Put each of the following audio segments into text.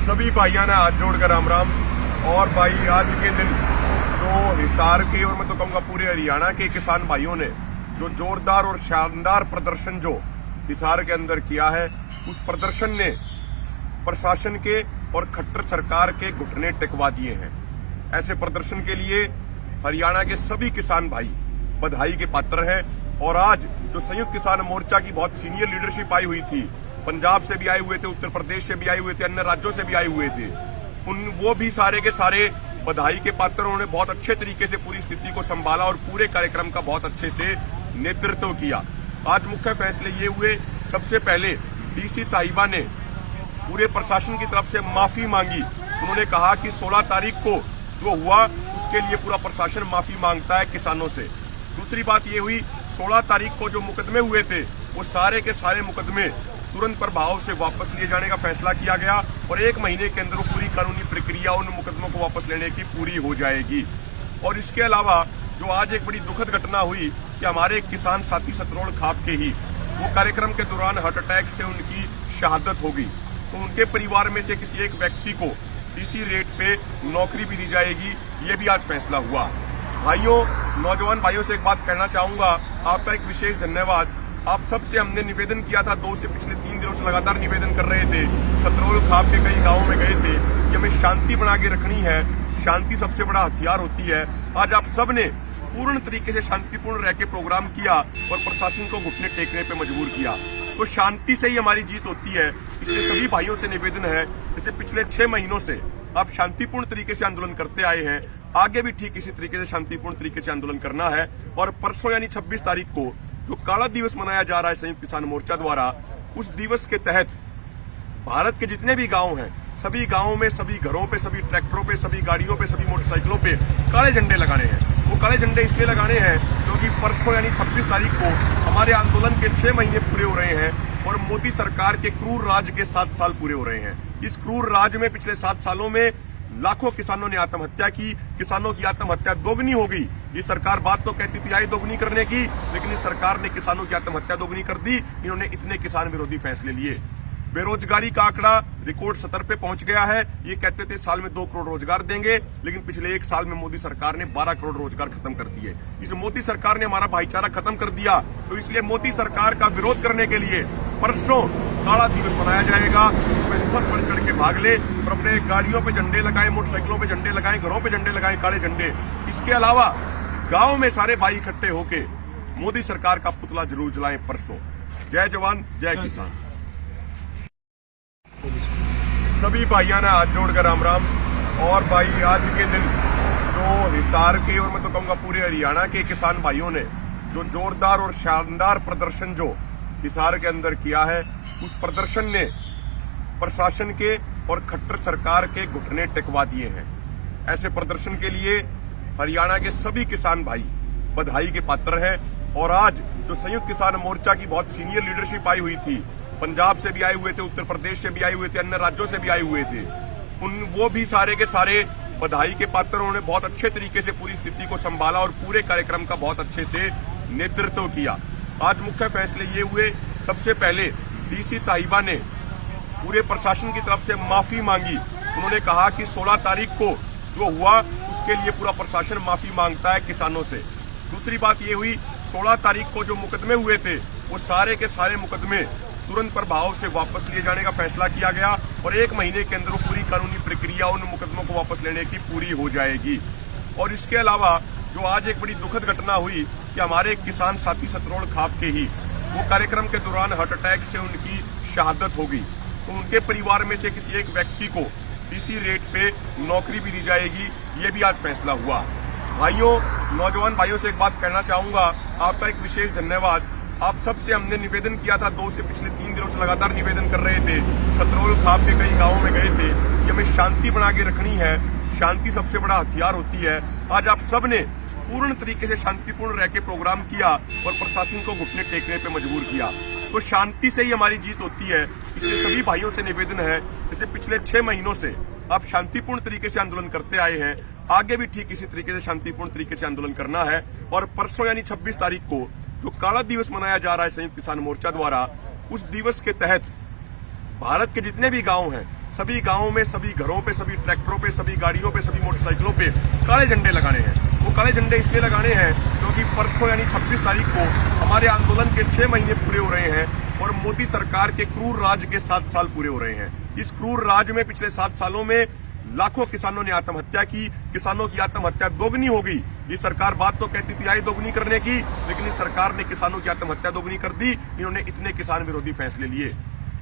सभी भाइयों ने हाथ जोड़कर राम राम। और भाई आज के दिन जो हिसार के और मैं तो कहूँगा पूरे हरियाणा के किसान भाइयों ने जो जोरदार और शानदार प्रदर्शन जो हिसार के अंदर किया है, उस प्रदर्शन ने प्रशासन के और खट्टर सरकार के घुटने टिकवा दिए हैं। ऐसे प्रदर्शन के लिए हरियाणा के सभी किसान भाई बधाई के पात्र हैं। और आज जो संयुक्त किसान मोर्चा की बहुत सीनियर लीडरशिप आई हुई थी, पंजाब से भी आए हुए थे, उत्तर प्रदेश से भी आए हुए थे, अन्य राज्यों से भी आए हुए थे, वो भी सारे के सारे बधाई के पात्र। उन्होंने बहुत अच्छे तरीके से पूरी स्थिति को संभाला और पूरे कार्यक्रम का बहुत अच्छे से नेतृत्व किया। आज मुख्य फैसले ये हुए, सबसे पहले डीसी साहिबा ने पूरे प्रशासन की तरफ से माफी मांगी। उन्होंने कहा कि 16 तारीख को जो हुआ उसके लिए पूरा प्रशासन माफी मांगता है किसानों से। दूसरी बात ये हुई, 16 तारीख को जो मुकदमे हुए थे वो सारे के सारे मुकदमे तुरंत प्रभाव से वापस लिए जाने का फैसला किया गया और 1 महीने के अंदर पूरी कानूनी प्रक्रिया उन मुकदमों को वापस लेने की पूरी हो जाएगी। और इसके अलावा जो आज एक बड़ी दुखद घटना हुई कि हमारे एक किसान साथी सतरोल खाप के ही वो कार्यक्रम के दौरान हार्ट अटैक से उनकी शहादत हो गई, तो उनके परिवार में से किसी एक व्यक्ति को इसी रेट पे नौकरी भी दी जाएगी, ये भी आज फैसला हुआ। भाइयों, नौजवान भाइयों से एक बात कहना चाहूंगा, आपका एक विशेष धन्यवाद। आप सबसे हमने निवेदन किया था, पिछले 3 दिनों से लगातार निवेदन कर रहे थे, सतरोल खाप के कई गांवों में गए थे कि हमें शांति बना के रखनी है, शांति सबसे बड़ा हथियार होती है। आज आप सब ने पूर्ण तरीके से शांतिपूर्ण रह के प्रोग्राम किया और प्रशासन को घुटने टेकने पे मजबूर किया। तो शांति से ही हमारी जीत होती है। इसलिए सभी भाइयों से निवेदन है, जैसे पिछले 6 महीनों से आप शांतिपूर्ण तरीके से आंदोलन करते आए हैं, आगे भी ठीक इसी तरीके से शांतिपूर्ण तरीके से आंदोलन करना है। और परसों यानी 26 तारीख को जो काला दिवस मनाया जा रहा है संयुक्त किसान मोर्चा द्वारा, उस दिवस के तहत भारत के जितने भी गांव हैं, सभी गांवों में, सभी घरों पे, सभी ट्रैक्टरों पे, सभी गाड़ियों पे, सभी मोटरसाइकिलों पे काले झंडे लगाने हैं। वो काले झंडे इसलिए लगाने हैं क्योंकि परसों यानी 26 तारीख को हमारे आंदोलन के 6 महीने पूरे हो रहे हैं और मोदी सरकार के क्रूर राज के 7 साल पूरे हो रहे हैं। इस क्रूर राज में पिछले 7 सालों में लाखों किसानों ने आत्महत्या की, किसानों की आत्महत्या दोगुनी हो गई। ये सरकार बात तो कहती थी आय दोगुनी करने की, लेकिन इस सरकार ने किसानों की आत्महत्या दोगुनी कर दी। इन्होंने इतने किसान विरोधी फैसले लिए। बेरोजगारी का आंकड़ा रिकॉर्ड स्तर पे पहुंच गया है। ये कहते थे साल में 2 करोड़ रोजगार देंगे, लेकिन पिछले 1 साल में मोदी सरकार ने 12 करोड़ रोजगार खत्म कर दिए। इस मोदी सरकार ने हमारा भाईचारा खत्म कर दिया। तो इसलिए मोदी सरकार का विरोध करने के लिए परसों काला दिवस मनाया जाएगा। इसमें सब बढ़ चढ़ के भाग ले और अपने गाड़ियों पे झंडे लगाएं, मोटरसाइकिलों पे झंडे लगाएं, घरों पे झंडे लगाएं, काले झंडे। इसके अलावा गांव में सारे भाई इकट्ठे होके मोदी सरकार का पुतला जरूर जलाएं परसों। जय जवान, जय किसान। सभी भाइयों ने हाथ जोड़कर राम राम। और भाई आज के दिन जो हिसार के और मैं तो कहूँगा पूरे हरियाणा के किसान भाइयों ने जो जोरदार और शानदार प्रदर्शन जो हिसार के अंदर किया है, उस प्रदर्शन ने प्रशासन के और खट्टर सरकार के घुटने टिकवा दिए हैं। ऐसे प्रदर्शन के लिए हरियाणा के सभी किसान भाई बधाई के पात्र हैं। और आज जो संयुक्त किसान मोर्चा की बहुत सीनियर लीडरशिप आई हुई थी, पंजाब से भी आए हुए थे, उत्तर प्रदेश से भी आए हुए थे, अन्य राज्यों से भी आए हुए थे, वो भी सारे के सारे बधाई के पात्र। उन्होंने बहुत अच्छे तरीके से पूरी स्थिति को संभाला और पूरे कार्यक्रम का बहुत अच्छे से नेतृत्व किया। आज मुख्य फैसले ये हुए, सबसे पहले डीसी साहिबा ने पूरे प्रशासन की तरफ से माफी मांगी। उन्होंने कहा कि 16 तारीख को जो हुआ उसके लिए पूरा प्रशासन माफी मांगता है किसानों से। दूसरी बात ये हुई, 16 तारीख को जो मुकदमे हुए थे वो सारे के सारे मुकदमे तुरंत प्रभाव से वापस लिए जाने का फैसला किया गया और 1 महीने के अंदर पूरी कानूनी प्रक्रिया उन मुकदमों को वापस लेने की पूरी हो जाएगी। और इसके अलावा जो आज एक बड़ी दुखद घटना हुई कि हमारे एक किसान साथी सतरोल खाप के ही वो कार्यक्रम के दौरान हार्ट अटैक से उनकी शहादत हो गई, तो उनके परिवार में से किसी एक व्यक्ति को इसी रेट पे नौकरी भी दी जाएगी, ये भी आज फैसला हुआ। भाइयों, नौजवान भाइयों से एक बात कहना चाहूंगा, आपका एक विशेष धन्यवाद। आप सबसे हमने निवेदन किया था, पिछले 3 दिनों से लगातार निवेदन कर रहे थे, सतरोल खाप के कई गांवों में गए थे कि हमें शांति बना के रखनी है, शांति सबसे बड़ा हथियार होती है। आज आप सब ने पूर्ण तरीके से शांतिपूर्ण रह के प्रोग्राम किया और प्रशासन को घुटने टेकने पे मजबूर किया। तो शांति से ही हमारी जीत होती है। इसलिए सभी भाइयों से निवेदन है, जैसे पिछले 6 महीनों से आप शांतिपूर्ण तरीके से आंदोलन करते आए हैं, आगे भी ठीक इसी तरीके से शांतिपूर्ण तरीके से आंदोलन करना है। और परसों यानी 26 तारीख को जो काला दिवस मनाया जा रहा है संयुक्त किसान मोर्चा द्वारा, उस दिवस के तहत भारत के जितने भी गांव हैं, सभी गांवों में, सभी घरों पे, सभी ट्रैक्टरों पे, सभी गाड़ियों पे, सभी मोटरसाइकिलों पे काले झंडे लगाने हैं। वो काले झंडे इसलिए लगाने हैं क्योंकि परसों यानी 26 तारीख को हमारे आंदोलन के 6 महीने पूरे हो रहे हैं और मोदी सरकार के क्रूर राज के 7 साल पूरे हो रहे हैं। इस क्रूर राज में पिछले 7 सालों में लाखों किसानों ने आत्महत्या की। किसानों की आत्महत्या दोगुनी हो गई। ये सरकार बात तो कहती थी आय दोगुनी करने की, लेकिन इस सरकार ने किसानों की आत्महत्या दोगुनी कर दी। इन्होंने इतने किसान विरोधी फैसले लिए।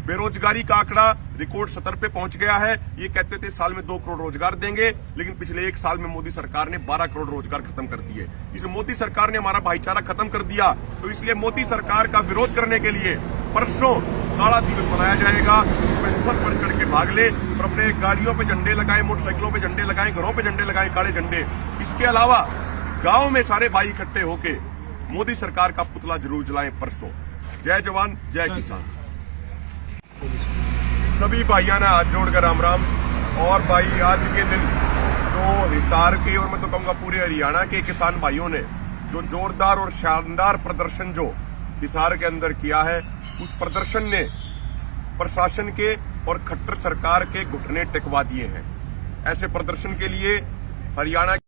बेरोजगारी का आंकड़ा रिकॉर्ड स्तर पे पहुंच गया है। ये कहते थे साल में 2 करोड़ रोजगार देंगे, लेकिन पिछले 1 साल में मोदी सरकार ने 12 करोड़ रोजगार खत्म कर दिए। इसलिए मोदी सरकार ने हमारा भाईचारा खत्म कर दिया। तो इसलिए मोदी सरकार का विरोध करने के लिए परसों काला दिवस मनाया जाएगा। इसमें सब बढ़ चढ़ के भाग ले और अपने गाड़ियों पे झंडे लगाएं, मोटरसाइकिलों पे झंडे लगाएं, घरों पे झंडे लगाएं, काले झंडे। इसके अलावा गांव में सारे भाई इकट्ठे होके मोदी सरकार का पुतला जरूर जलाएं परसों। जय जवान जय किसान। सभी भाइयों ने हाथ जोड़कर राम राम। और भाई आज के दिन जो हिसार के और मैं तो कहूँगा पूरे हरियाणा के किसान भाइयों ने जो जोरदार और शानदार प्रदर्शन जो हिसार के अंदर किया है, उस प्रदर्शन ने प्रशासन के और खट्टर सरकार के घुटने टिकवा दिए हैं। ऐसे प्रदर्शन के लिए हरियाणा